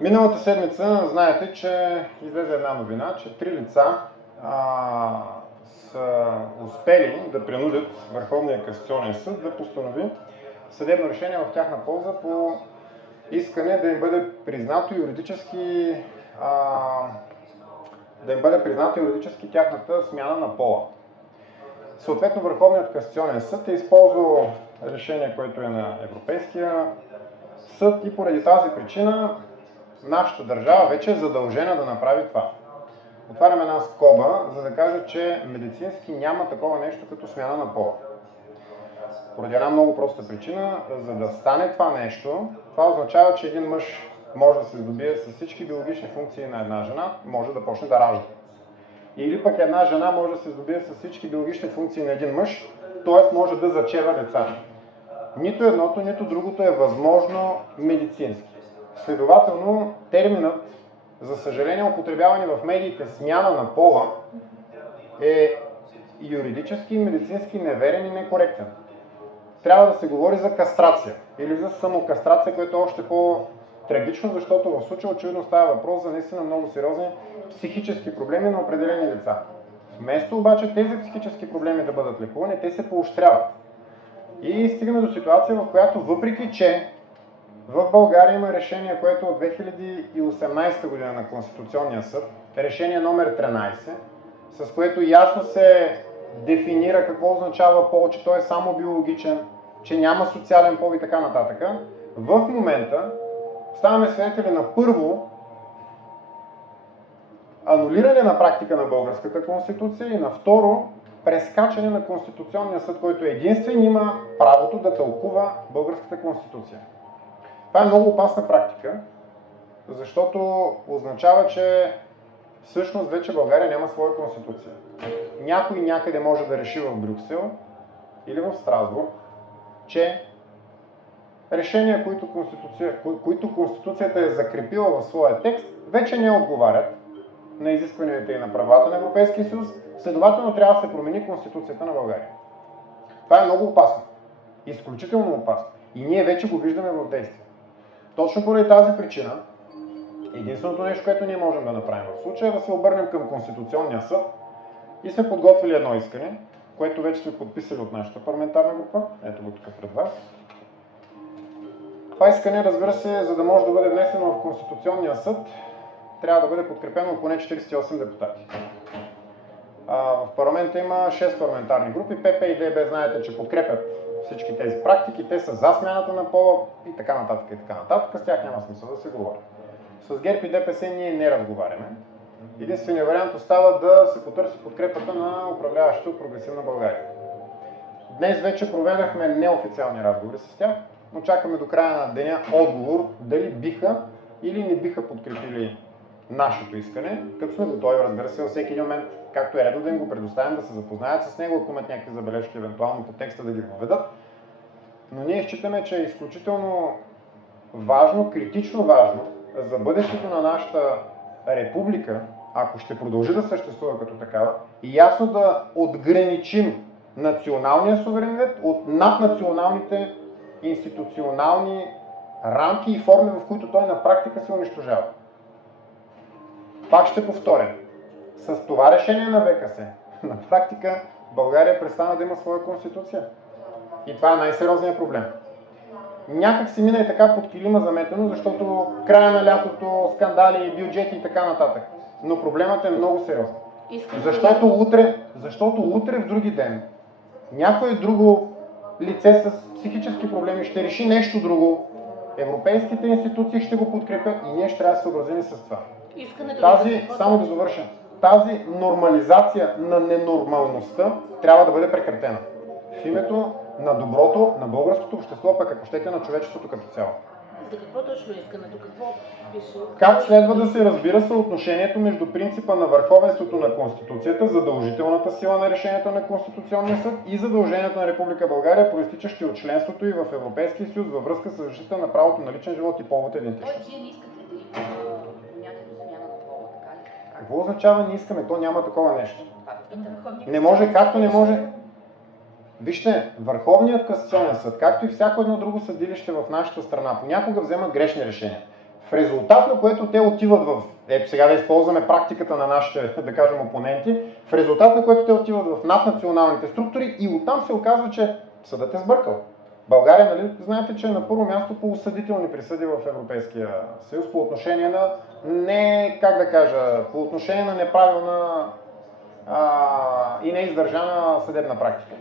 Миналата седмица знаете, че излезе една новина, че 3 лица са успели да принудят Върховния касационен съд да постанови съдебно решение в тяхна полза по искане да им бъде признато юридически, тяхната смяна на пола. Съответно Върховният касационен съд е използвал решение, което е на Европейския съд и поради тази причина нашата държава вече е задължена да направи това. Отварям една скоба, за да кажа, че медицински няма такова нещо като смяна на пола. Поради една много проста причина, за да стане това нещо, това означава, че един мъж може да се здобие с всички биологични функции на една жена, може да почне да ражда. Или пък една жена може да се здобие с всички биологични функции на един мъж, т.е. може да зачева деца. Нито едното, нито другото е възможно медицински. Следователно, терминът, за съжаление, употребявани в медиите смяна на пола, е юридически и медицински неверен и некоректен. Трябва да се говори за кастрация или за самокастрация, което е още по-трагично, защото в случая очевидно става въпрос за наистина много сериозни психически проблеми на определени лица. Вместо обаче тези психически проблеми да бъдат лекувани, те се поощряват. И стигаме до ситуация, в която въпреки че в България има решение, което от 2018 година на Конституционния съд, решение номер 13, с което ясно се дефинира какво означава пол, че той е само биологичен, че няма социален пол и така нататък. В момента ставаме свидетели на първо анулиране на практика на българската конституция и на второ прескачане на Конституционния съд, който единствен има правото да тълкува българската конституция. Това е много опасна практика, защото означава, че всъщност вече България няма своя конституция. Някой някъде може да реши в Брюксел или в Страсбург, че решения, които Конституцията е закрепила в своя текст, вече не отговарят на изискванията и на правата на Европейския съюз, следователно трябва да се промени Конституцията на България. Това е много опасно. Изключително опасно. И ние вече го виждаме в действие. Точно поради тази причина, единственото нещо, което ние можем да направим в случая е да се обърнем към Конституционния съд и сме подготвили едно искане, което вече сме подписали от нашата парламентарна група. Ето го тук пред вас. Това искане, разбира се, за да може да бъде внесено в Конституционния съд, трябва да бъде подкрепено от поне 48 депутати. В парламента има 6 парламентарни групи. ПП и ДБ знаете, че подкрепят всички тези практики. Те са за смяната на пола и така нататък и така нататък. С тях няма смисъл да се говори. С ГЕРБ и ДПС ние не разговаряме. Единственият вариант остава да се потърси подкрепата на управляващите от Прогресивна България. Днес вече проведахме неофициални разговори с тях, но чакаме до края на деня отговор дали биха или не биха подкрепили нашето искане, като сме готови, разбира се, във всеки един момент, както е редно да им го предоставим, да се запознаят с него, ако имат някакви забележки, евентуално по текста да ги въведат. Но ние считаме, че е изключително важно, критично важно за бъдещето на нашата република, ако ще продължи да съществува като такава, и ясно да отграничим националния суверенитет от наднационалните институционални рамки и форми, в които той на практика се унищожава. Пак ще повторя. С това решение на ВКС, на практика България престана да има своя конституция. И това е най-сериозният проблем. Някак си мина и така под килима заметено, защото края на лятото, скандали, бюджети и така нататък. Но проблемът е много сериозен. Защото утре в други ден някое друго лице с психически проблеми ще реши нещо друго, европейските институции ще го подкрепят и ние ще трябва да се съобразим с това. Само да завърша. Тази нормализация на ненормалността трябва да бъде прекратена. В името на доброто, на българското общество, пък ако щете на човечеството като цяло. За какво точно искането? Какво пише? Как следва да се разбира съотношението между принципа на върховенството на Конституцията, задължителната сила на решението на Конституционния съд и задължението на Република България, проистичащи от членството и в Европейския съюз във връзка с защита на правото на личен живот и половата идентичност? Тоест, вие не искате да има някаква смяна на пола, така ли? Какво означава не искаме? То няма такова нещо. Не може, както не може. Вижте, Върховният касационен съд, както и всяко едно друго съдилище в нашата страна, понякога взема грешни решения. В резултат на което те отиват ето сега да използваме практиката на нашите, да кажем, опоненти, в резултат на което те отиват в наднационалните структури и оттам се оказва, че съдът е сбъркал. България, нали, знаете, че е на първо място по осъдителни присъди в Европейския съюз по отношение на по отношение на неправилна и неиздържана съдебна практика.